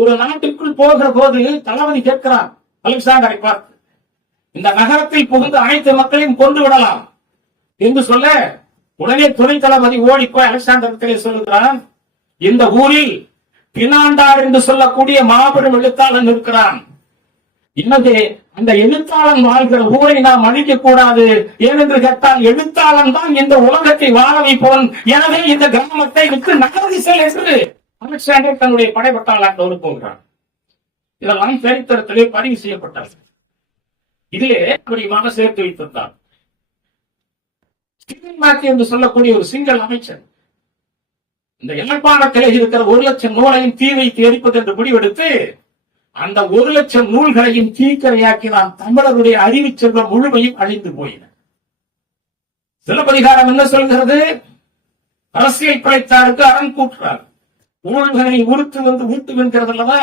ஒரு நாட்டிற்குள் போகிற போது தளபதி கேட்கிறான் அலெக்சாண்டரை பார்த்து. இந்த நகரத்தில் புகுந்து அனைத்து மக்களையும் கொண்டு விடலாம். என்று சொல்ல உடனே துணை தளபதி ஓடிப்போய் அலெக்சாண்டர் சொல்லுகிறான் இந்த ஊரில் பினாண்டார் என்று சொல்லக்கூடிய மாபெரும் எழுத்தாளன் இருக்கிறான். எனவே அந்த எழுத்தாளன் வாழ்கிற ஊரை நாம் அழிக்க கூடாது ஏனென்று கேட்டால் எழுத்தாளன் தான் இந்த உலகத்தை வாழ வைப்பவன். எனவே இந்த கிராமத்தை விட்டு நகர்ந்து செல் என்று அலெக்சாண்டர் தன்னுடைய படைப்பட்டாளர்களோடு போகிறான் இதெல்லாம் சரித்திரத்திலே பதிவு செய்யப்பட்டார் இதிலே அப்படியமாக சேர்த்து வைத்திருந்தார். ஸ்டீவன் மேத்யூ என்று சொல்லக்கூடிய ஒரு சிங்கள் அமைச்சர். இந்த யாழ்ப்பாணத்திலே இருக்கிற ஒரு லட்சம் நூலையும் தீ வைத்து எரிப்பது என்று முடிவெடுத்து அந்த ஒரு லட்சம் நூல்களையும் தீக்கரையாக்கினான் தமிழருடைய அறிவு செல்வம் முழுமையும் அழிந்து போயின. சிலப்பதிகாரம் என்ன சொல்கிறது? அரசியல் பிழைத்தாருக்கு அறம் கூட்டுறார் நூல்களை உறுத்து வந்து ஊட்டு வென்கிறது அல்லவா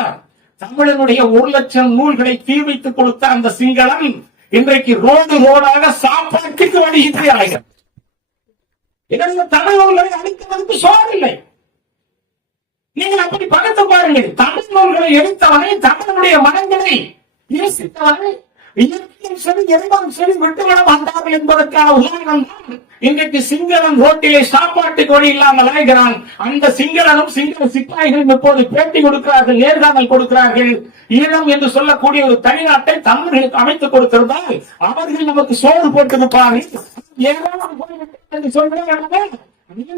தமிழனுடைய ஒரு லட்சம் நூல்களை தீ வைத்து கொடுத்த அந்த சிங்களம் இன்றைக்கு ரோடு ரோடாக சாப்பாட்டுக்கு வழியின்றி அலைகிறது எனவே தமிழ் அழிக்கிறதுக்கு சோறு இல்லை. நீங்கள் அப்படி பகத்து பாருங்கள். தமிழ் நூல்களை எடுத்தவனை தமிழனுடைய மனங்களை யோசித்தவனை சரி எல்லாம் சரி மட்டுமடம் வந்தார்கள் என்பதற்கான உதாரணம். இன்றைக்கு சிங்களம் ரோட்டிலே சாப்பாட்டு கொடி இல்லாமல் அலைகிறான். அந்த சிங்களனும் சிங்கள சிப்பாய்களும் இப்போது பேட்டி கொடுக்கிறார்கள் நேர்காணல் கொடுக்கிறார்கள். ஈழம் என்று சொல்லக்கூடிய ஒரு தனிநாட்டை தமிழர்களுக்கு அமைத்துக் கொடுத்திருந்தால் அவர்கள் நமக்கு சோறு போட்டிருப்பார்கள் ஏதாவது போய்விட்டது சொல்றேன்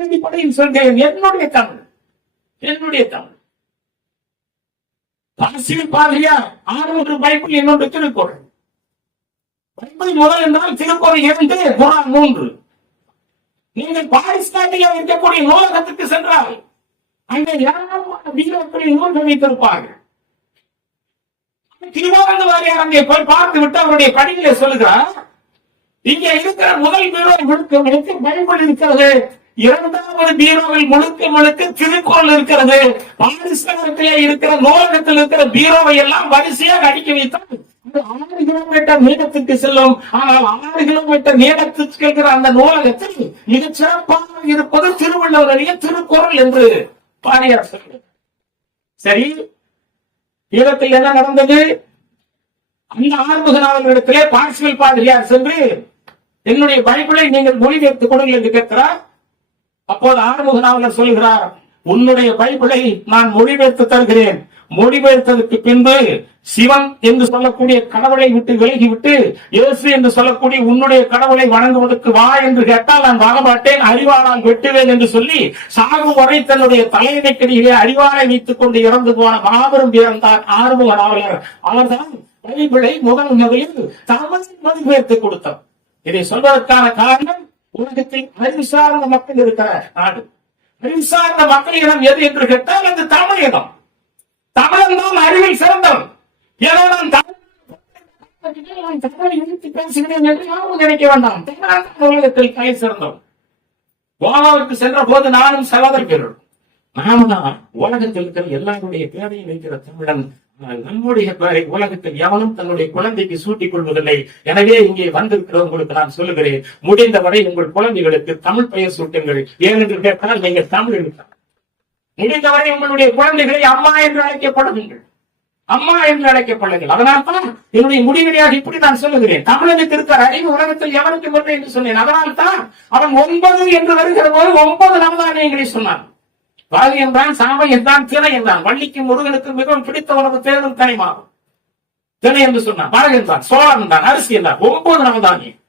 அடிப்படையில் சொல்கிறேன். என்னுடைய தமிழ். என்னுடைய தமிழ். அரசியல் பாதிரியா ஆறு பைபிள் இன்னொன்று திருக்குறள் பைபிள் முதல் என்றால் திருக்குறள் இரண்டு குரான் மூன்று. நீங்கள் பாகிஸ்தானில் இருக்கக்கூடிய நூலகத்துக்கு சென்றால் அங்கே ஏராளமான வீரர்களின் நூல்கள் வைத்திருப்பார்கள் திருவாரந்த வாரியார் அங்கே போய் பார்த்து விட்டு அவருடைய கடிகளை சொல்லுகிறார் இங்கே இருக்கிற முதல் பீரோ முழுக்க முழுக்க பைபிள் இருக்கிறது. இரண்டாவது பீரோவில் முழுக்க முழுக்க திருக்குறள் இருக்கிறது. பாகிஸ்தானத்திலே இருக்கிற நூலகத்தில் இருக்கிற பீரோவை எல்லாம் வரிசையாக அடிக்க வைத்தால் ஆறு கிலோமீட்டர் நீளத்துக்கு செல்லும். ஆனால் ஆறு கிலோமீட்டர் நீளத்துக்கு கேட்கிற அந்த நூலகத்தில் மிகச் சிறப்பாக இருப்பது திருவள்ளுவருடைய திருக்குறள் என்று பாடியார் சரி ஈழத்தில் என்ன நடந்தது? அந்த ஆறுமுக நாவல்களிடத்திலே பார்சியல் பாதிரியார் சென்று என்னுடைய பைபிளை நீங்கள் மொழிபெயர்த்துக் கொடுங்கள் என்று கேட்கிறார். அப்போது ஆறுமுக நாவலர் சொல்கிறார் உன்னுடைய பைபிளை நான் மொழிபெயர்த்து தருகிறேன். மொழிபெயர்த்ததற்கு பின்பு சிவன் என்று சொல்லக்கூடிய கடவுளை விட்டு விலகிவிட்டு இயேசு என்று சொல்லக்கூடிய உன்னுடைய கடவுளை வணங்குவதற்கு வா என்று கேட்டால் நான் வரமாட்டேன் அறிவாளால் வெட்டுவேன் என்று சொல்லி சாகு வரை தன்னுடைய தலைமைக்கடியிலே அறிவாளை வைத்துக் கொண்டு இறந்து போன மாபெரும் வீரன் தான் ஆறுமுக நாவலர் அவர்தான் பைபிளை முதல் முதலில் தமிழில் மொழிபெயர்த்து கொடுத்தார் இதை சொல்வதற்கான காரணம் உலகத்தில் அறிவு சார்ந்த மக்கள் இருக்கிற நாடு. அறிவு சார்ந்த மக்களிடம் எது என்று கேட்டால் அது தமிழிடம் தமிழன் தான் அறிவில் சிறந்தவன் ஏதோ நான் நினைக்க வேண்டாம். தமிழன் கை சிறந்தவன் கோவாவுக்கு சென்ற போது நானும் சகோதரர்கள் நாம தான் உலகத்தில் இருக்கிற எல்லாருடைய பேரையும் வைக்கிற தமிழன். நம்முடைய பேரை உலகத்தில் எவனும் தன்னுடைய குழந்தைக்கு சூட்டிக் கொள்வதில்லை. எனவே இங்கே வந்திருக்கிறவங்களுக்கு நான் சொல்லுகிறேன். முடிந்தவரை உங்கள் குழந்தைகளுக்கு தமிழ் பெயர் சூட்டுங்கள். ஏனென்று கேட்டால் நீங்கள் தமிழ் இருக்கிறார் முடிந்தவரை உங்களுடைய குழந்தைகளை அம்மா என்று அழைக்கப்படுங்கள். அம்மா என்று அழைக்கப்படுங்கள். அதனால் தான் என்னுடைய முடிவினையாக இப்படி நான் சொல்லுகிறேன். தமிழனுக்கு இருக்கிற அறிவு உலகத்தில் எவனுக்கு இல்லை என்று சொன்னேன். அதனால் தான் அவன் ஒன்பது என்று வருகிற போது ஒன்பது நவதானியங்களை சொன்னான். வாலி என்றான் சாமை என்றான் திணை என்றான் வள்ளிக்கு முருகனுக்கு மிகவும் பிடித்த உணவு தேடும் தனிமாகும் திணை என்று சொன்னான். வரகு தான் சோழன் தான் அரிசி என்றான் ஒன்பது நவதானியம்.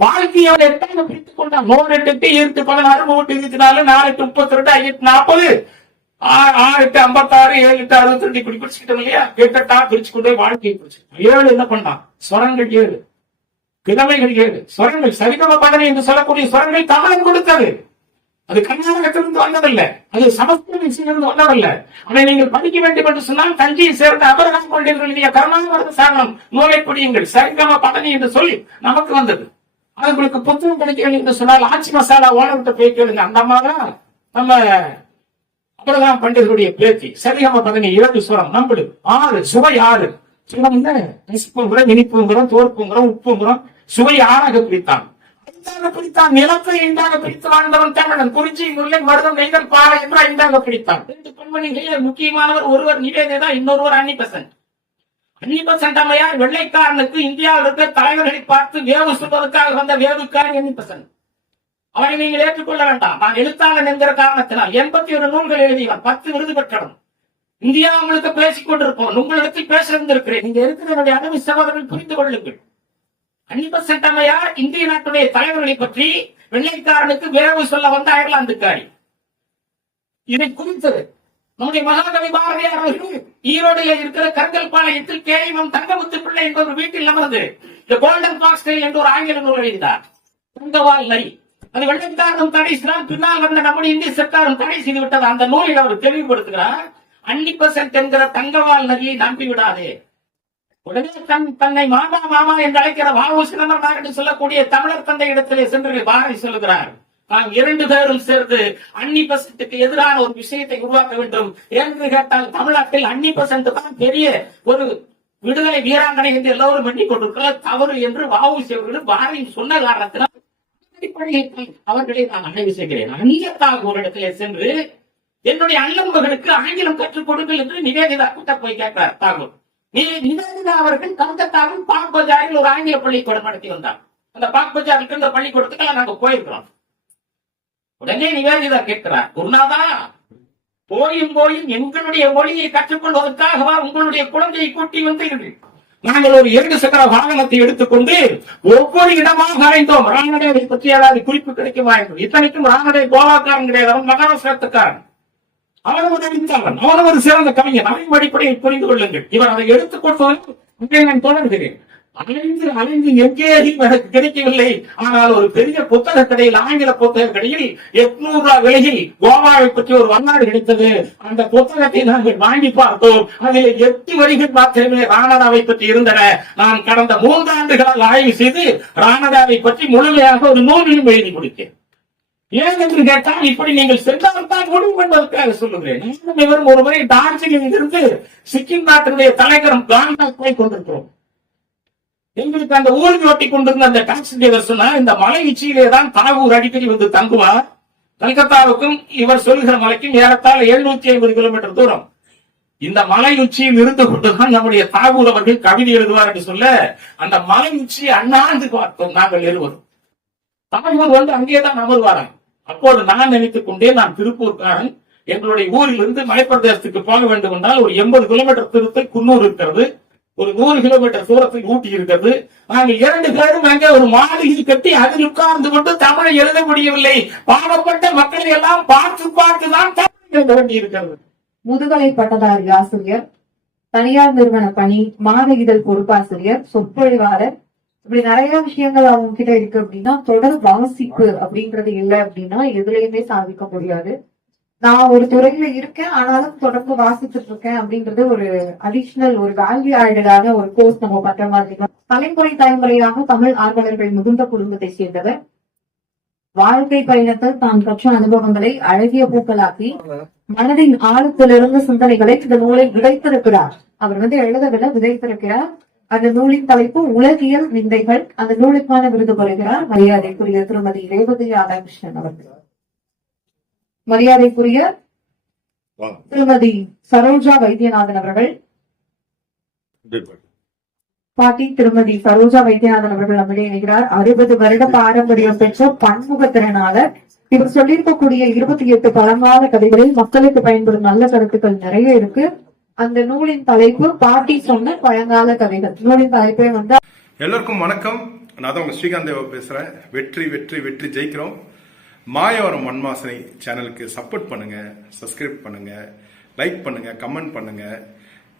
வாழ்க்கையோட எட்டாக பிரித்துக் கொண்டான் நூறு எட்டு எட்டு இருபத்தி பதினாறு மூன்று இருபத்தி நாலு நாலு எட்டு முப்பத்தி ரெண்டு ஐநூத்தி நாற்பது ஆறு ஆறு எட்டு ஐம்பத்தாறு ஏழு எட்டு அறுபத்தி ரெண்டு இப்படி பிரிச்சுக்கிட்டோம் இல்லையா? எட்டு பிரிச்சு கொண்டு வாழ்க்கையை பிரிச்சு ஏழு என்ன பண்ணான் ஸ்வரங்கள் ஏழு. கிழமைகள் ஏழு. ஸ்வரங்கள் சரிகம பதனை என்று சொல்லக்கூடிய ஸ்வரங்கள் தமிழன் கொடுத்தது. அது கர்நாடகத்திலிருந்து வந்ததல்ல. அது சமஸ்கிருதத்திலிருந்து வந்ததல்ல. அதை நீங்கள் படிக்க வேண்டும் என்று சொன்னால் தஞ்சையை சேர்ந்த அபரகம் கொண்டிருக்கிற கர்நாடக சாரணம் நூலை படியுங்கள் சரிகம பதவி என்று சொல்லி நமக்கு வந்தது. அது உங்களுக்கு புத்தகம் கிடைக்கவில்லை என்று சொன்னால் ஆட்சி மசாலா ஓனர்கிட்ட போய் கேளுங்க. அந்த அம்மா தான் நம்ம அபரகாம் பண்டிதருடைய பேத்தி. சரியாம பதினி ஏழு சுரம். நம்படு. ஆறு சுவை ஆறு. சுரம் கசிப்புங்கிறோம் இனிப்புங்கிறோம் தோற்புங்கிறோம் உப்புங்கிறோம். சுவை ஆறாக பிரித்தான். ஐந்தாக பிரித்தான். நிலத்தை ஐந்தாக பிரித்தான் தமிழன். குறிச்சி முல்லை மருதம் நெய்தல் பாறை என்று ஐந்தாக பிரித்தான். ரெண்டு பெண்மணிகளில் முக்கியமானவர் ஒருவர். நிவேதேதா இன்னொருவர் அன்னி பெசன்ட் அன்னி பெசன்ட் அம்மையார் வெள்ளைக்காரனுக்கு இந்தியாவில் இருக்கிற தலைவர்களை பார்த்து வேவு சொல்வதற்காக வந்த வேவுக்காரன் அன்னி பெசன்ட் அவனை நீங்கள் ஏற்றுக்கொள்ள வேண்டாம். நான் எழுத்தாளன் என்கிற காரணத்தினால் எண்பத்தி ஒரு நூல்கள் எழுதியவன் பத்து விருது பெற்றவன். இந்தியா உங்களுக்கு பேசிக் கொண்டிருப்போம் உங்களிடத்தில் பேச இருந்திருக்கிறேன். நீங்க இருக்கிற என்னுடைய அனுமதி சகோதரர்கள் புரிந்து கொள்ளுங்கள். அன்னிப அம்மையார் இந்திய நாட்டுடைய தலைவர்களை பற்றி வெள்ளைக்காரனுக்கு வேவு சொல்ல வந்த அயர்லாந்துக்காரி. இதை குறித்தது நம்முடைய மகாகவி பாரதியார் அவர்கள் ஈரோடில இருக்கிற கருங்கல் பாளையத்தில் கேஎம் தங்கமுத்து பிள்ளை என்ற ஒரு வீட்டில் அமர்ந்து இந்த கோல்டன் பாக்ஸ் என்ற ஒரு ஆங்கில நூல் எழுதினார். தங்கவால் நரி. அது வெள்ளைக்காரனும் தடை செய்தால் பின்னால் வந்த நம்முடைய இந்திய சர்க்காரும் தடை செய்து விட்டது. அந்த நூலில் அவர் தெளிவுபடுத்துகிறார் அன்னி பெர்சென்ட் என்கிற தங்கவால் நரியை நம்பி விடாதே. உடனே தன் தன்னை மாமா மாமா என்று அழைக்கிற வாவு சிதம்பரனார் என்று சொல்லக்கூடிய தமிழர் தந்தை இடத்திலே சென்று பாரதி சொல்லுகிறார். நாம் இரண்டு பேரும் சேர்ந்து அன்னி பெசன்ட்டுக்கு எதிரான ஒரு விஷயத்தை உருவாக்க வேண்டும் என்று கேட்டால் தமிழ்நாட்டில் அன்னி பெசன்ட் தான் பெரிய ஒரு விடுதலை வீராங்கனை என்று எல்லோரும் எண்ணிக் கொண்டிருக்கிறார் தவறு என்று வாவுசி அவர்களும் பாரதியும் சொன்ன காரணத்தினால் அடிப்படையில் அவர்களை நான் அணைவு செய்கிறேன். அந்நியத்தாக ஒரு இடத்திலே சென்று என்னுடைய அண்ணன் மகனுக்கு ஆங்கிலம் கற்றுக் கொடுங்கள் என்று நிவேதிதா கிட்ட போய் கேட்கிறார். தாகூர் நீ நிவேதிதா அவர்கள் கல்கத்தாவில் பாக் பஜாரில் ஒரு ஆங்கில பள்ளிக்கூடம் நடத்தி வந்தார். அந்த பாக் பஜாருக்கு இந்த பள்ளிக்கூடத்துக்கு நாங்க போயிருக்கிறோம். உடனே நிவேதிதர் கேட்கிறார் குருநாதா போயும் போயும் எங்களுடைய மொழியை கற்றுக்கொள்வதற்காகவா உங்களுடைய குழந்தையை கூட்டி வந்தீர்கள்? நாங்கள் ஒரு இரண்டு சக்கர வாகனத்தை எடுத்துக்கொண்டு ஒவ்வொரு இடமாக அடைந்தோம் ராணடேவை பற்றி ஏதாவது குறிப்பு கிடைக்குமா என்று. இத்தனைக்கும் ராணடே கோவாக்காரன் கிடையாது. அவன் மகாராஷ்டிரத்துக்காரன். அவன் ஒரு எழுத்தாளன். அவன் ஒரு சிறந்த கவிஞன். அவன் அடிப்படையை புரிந்து கொள்ளுங்கள். இவர் அதை எடுத்துக்கொண்டு இங்கே நான் தொடர்கிறேன். அலைந்து அலைந்து எங்கேயும் எனக்கு கிடைக்கவில்லை. ஆனால் ஒரு பெரிய புத்தக கடையில் ஆங்கில புத்தக கடையில் எட்நூறு ரூபாய் விலையில் கோவாவை பற்றி ஒரு வரலாறு கிடைத்தது. அந்த புத்தகத்தை நாங்கள் வாங்கி பார்த்தோம். அதில் எட்டு வரிகள் மாத்திரமே ராணடாவை பற்றி இருந்தன. நான் கடந்த மூன்று ஆண்டுகளால் ஆய்வு செய்து ராணடாவை பற்றி முழுமையாக ஒரு நூலிலும் எழுதி கொடுத்தேன். ஏன் என்று கேட்டால் இப்படி நீங்கள் சென்றால்தான் முடியும் என்பதற்காக சொல்லுகிறேன். இவரும் ஒரு முறை டார்ஜிலிங்கில் இருந்து சிக்கிம் நாட்டினுடைய தலைநகரம் காண்டாக் போய் கொண்டிருக்கிறோம். எங்களுக்கு அந்த ஊருக்கு ஒட்டி கொண்டிருந்த அந்த டாக்ஸி டிரைவர் சொன்ன இந்த மலை உச்சியிலே தான் தாகூர் அடிக்கடி வந்து தங்குவார். கல்கத்தாவுக்கும் இவர் சொல்கிற மலைக்கும் ஏறத்தாழ எழுநூத்தி ஐம்பது கிலோமீட்டர் தூரம். இந்த மலை உச்சியில் இருந்து கொண்டுதான் நம்முடைய தாகூர் அவர்கள் கவிதை எழுதுவார் என்று சொல்ல அந்த மலை உச்சியை அண்ணாந்து பார்த்தோம் நாங்கள் எழுவரும் தாகூர் வந்து அங்கேதான் அமர்வாராம். அப்போது நான் நினைத்துக் கொண்டே நான் திருப்பூர்காரன். எங்களுடைய ஊரில் இருந்து மலைப்பிரதேசத்துக்கு போக வேண்டும் என்றால் ஒரு எண்பது கிலோமீட்டர் திருத்தல் குன்னூர் இருக்கிறது. ஒரு நூறு கிலோமீட்டர் தூரத்தில் ஊட்டி இருக்கிறது நாங்கள் இரண்டு பேரும் அங்கே ஒரு மாளிகையில் கட்டி அதில் உட்கார்ந்து கொண்டு தமிழை எழுத முடியவில்லை. பாடப்பட்ட மக்களை எல்லாம் பார்த்து பார்த்து தான் தமிழ் எழுத வேண்டியிருக்கிறது. முதுகலை பட்டதாரி ஆசிரியர் தனியார் நிறுவன பணி மாத இதழ் பொறுப்பாசிரியர் சொற்பொழிவாளர். இப்படி நிறைய விஷயங்கள் அவங்க கிட்ட இருக்கு அப்படின்னா தொடர் வாசிப்பு அப்படின்றது இல்லை அப்படின்னா எதுலயுமே சாதிக்க முடியாது. நான் ஒரு துறையில இருக்கேன் ஆனாலும் தொடர்ந்து வாசிச்சுட்டு இருக்கேன் அப்படின்றது ஒரு அடிஷனல் ஒரு வேல்யூ ஆடடான ஒரு கோர்ஸ் நம்ம பண்ற மாதிரி தான். தலைமுறை தலைமுறையாக தமிழ் ஆர்வலர்கள் முகுந்த குடும்பத்தை சேர்ந்தவர். வாழ்க்கை பயணத்தில் தான் கற்ற அனுபவங்களை அழகிய பூக்களாக்கி மனதின் ஆழத்திலிருந்து சிந்தனைகளை இந்த நூலில் விதைத்திருக்கிறார் அவர் வந்து எழுதவில்லை விதைத்திருக்கிறார். அந்த நூலின் தலைப்பு உலகியல் நிந்தைகள் அந்த நூலுக்கான விருது பெறுகிறார் மரியாதைக்குரிய திருமதி ரேவதி ராதாகிருஷ்ணன் அவர்கள். மரியாதைக்குரிய. திருமதி சரோஜா வைத்தியநாதன் அவர்கள். பாட்டி திருமதி சரோஜா வைத்தியநாதன் அவர்கள் நம்மிடையே இணைகிறார். அறுபது வருட பாரம்பரியம் பெற்ற பன்முக திறனாளர் இவர் சொல்லியிருக்கக்கூடிய இருபத்தி எட்டு பழங்கால கதைகளில் மக்களுக்கு பயன்படும் நல்ல கருத்துக்கள் நிறைய இருக்கு. அந்த நூலின் தலைப்பு பாட்டி சொன்ன பழங்கால கதைகள். நூலின் தலைப்பே வந்து எல்லோருக்கும் வணக்கம். நான் தான் உங்க ஸ்ரீகாந்த் பேசுறேன். வெற்றி வெற்றி வெற்றி ஜெயிக்கிறோம். மாயவரம் மன்மாசனை சேனலுக்கு சப்போர்ட் பண்ணுங்க சப்ஸ்கிரைப் பண்ணுங்க லைக் பண்ணுங்க கமெண்ட் பண்ணுங்க.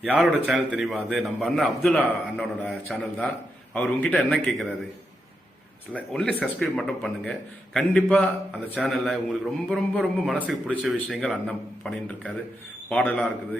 யாரோட சேனல் தெரியுமா அது? நம்ம அண்ணன் அப்துல்லா அண்ணனோட சேனல் தான். அவர் உங்ககிட்ட என்ன கேட்கிறாரு ஒன்லி சப்ஸ்கிரைப் மட்டும் பண்ணுங்க. கண்டிப்பா அந்த சேனல்ல உங்களுக்கு ரொம்ப ரொம்ப ரொம்ப மனசுக்கு பிடிச்ச விஷயங்கள் அண்ணன் பண்ணிட்டு இருக்காரு. பாடலா இருக்குது